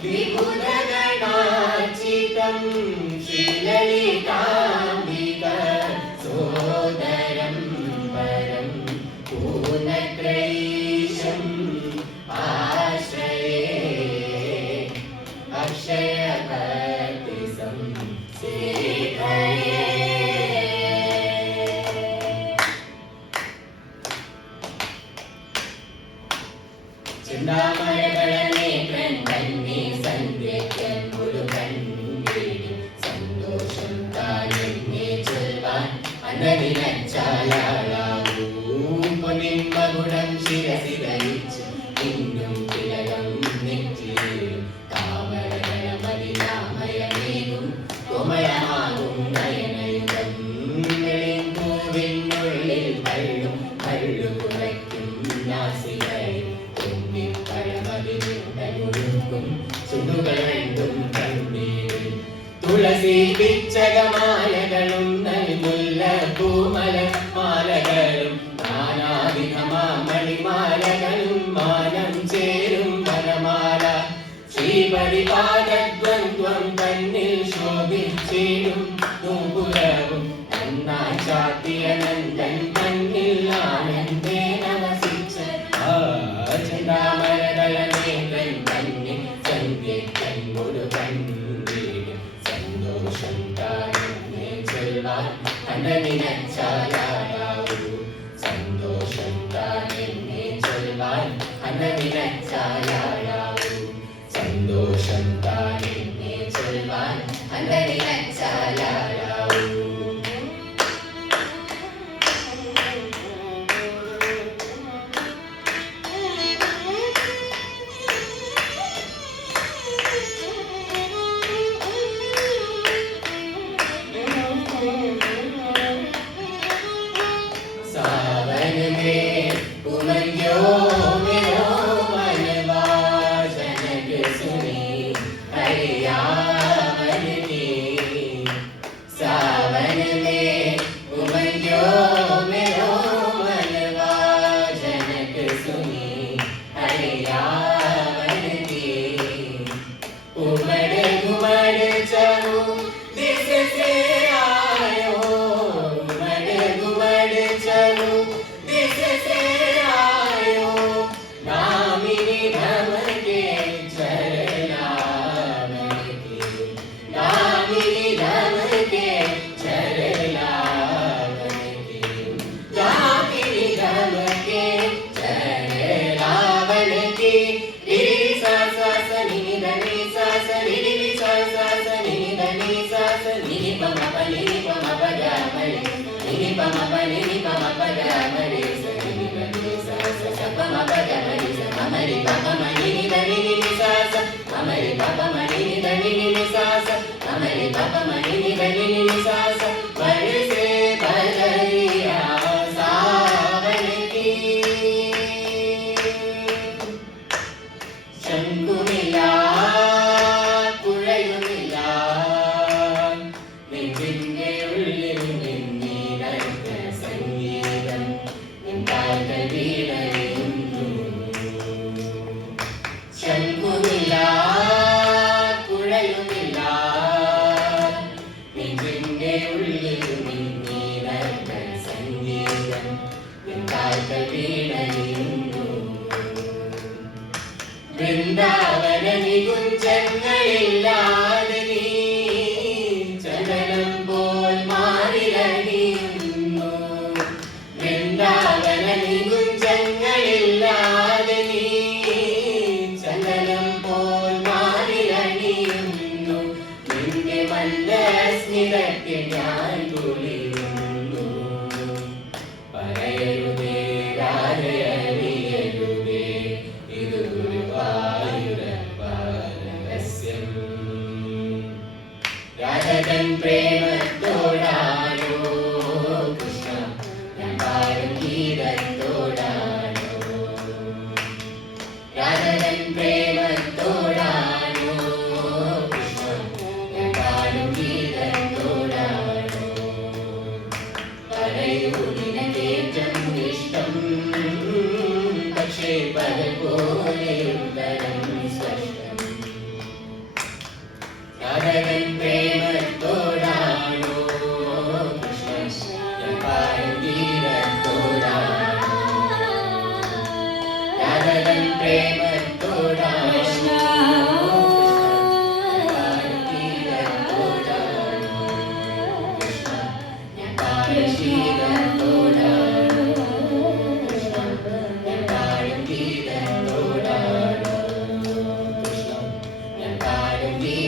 विबुधगणार्चितं श्रीललिताम्बिक सोदरं परं पूर्णत्रयीशम् आश्रये अक्षयभक्तिसंसेवये ചിന്താമരകളെ കണ്ണി സന്ധ്യയ്ക്കൽ മുഴുകണ്ണിൽ സന്തോഷം താനെന്നെ ചൊൽവാൻ അനനിലച്ചാലാളാവൂ പൊന്നിന്മകുടം ശിരസിധരിച്ച് ഇന്നും തിലകം നെറ്റിയിലും താമരമതിനാമയമേകും കോമളമാകും നയനയുഗം പൂവിനുള്ളിൽ തള്ളും കള്ളു കുറയ്ക്കും നാസികയും തുളസി പിച്ചകമാലകളും നൽമുല്ല പൂമല മാലകളും നാനാവിധമാമണിമാലകളും മാനം ചേരും വനമാല ശ്രീപരിപാദദ്വന്ദ്വം തന്നിൽ ശോഭിച്ചിടും നൂപുരവും നന്നായി ചാത്തിയ നന്ദൻ തന്നിൽ ആനന്ദേന വസിച്ച ചിന്താമരതലനേന്ദ്രൻ തന്നിൽ സന്ധ്യയ്ക്കൻ മുഴുകണ്ണിലും സന്തോഷം താനെന്നെ ചൊൽവാൻ അനനിലച്ചാലാവൂ സന്തോഷം താനെന്നെ ചൊൽവാൻ അനനിലച്ചാലാവൂ സന്തോഷം താനെന്നെ ചൊൽവാൻ അനനിലച്ചാലാവൂ വൃന്ദാവന നികുഞ്ചങ്ങളില്ലാതെ നീ ചലനം പോൽ മാറിലണിയുന്നു വൃന്ദാവന നികുഞ്ചങ്ങളില്ലാതെ നീ ചലനം പോൽ മാറിലണിയുന്നു നിന്റെ മന്ദസ്മിതത്തിൽ ഞാൻ കുളിരുന്നു പറയരുതേ രാജയറിയരുതേ ഇത് രാധകൻ പ്രേമത്തോടാനോ കൃഷ്ണ ഞാൻ ഗീതത്തോടാനോ രാധകൻ പ്രേമത്തോടാനോ കൃഷ്ണ ഞാൻ ഗീതത്തോടാനോ പറയൂ നിനക്കേറ്റം ഇഷ്ടം പക്ഷേ പല പോലെ ഉത്തരം സ്പഷ്ടം രാധതൻ പ്രേമത്തോടാണോ കൃഷ്ണ ഞാൻ പാടും ഗീതത്തോടാണോ കൃഷ്ണ ഞാൻ പാടും ഗീതത്തോടാണോ കൃഷ്ണ ഞാൻ പാടും ഗീതത്തോടാണോ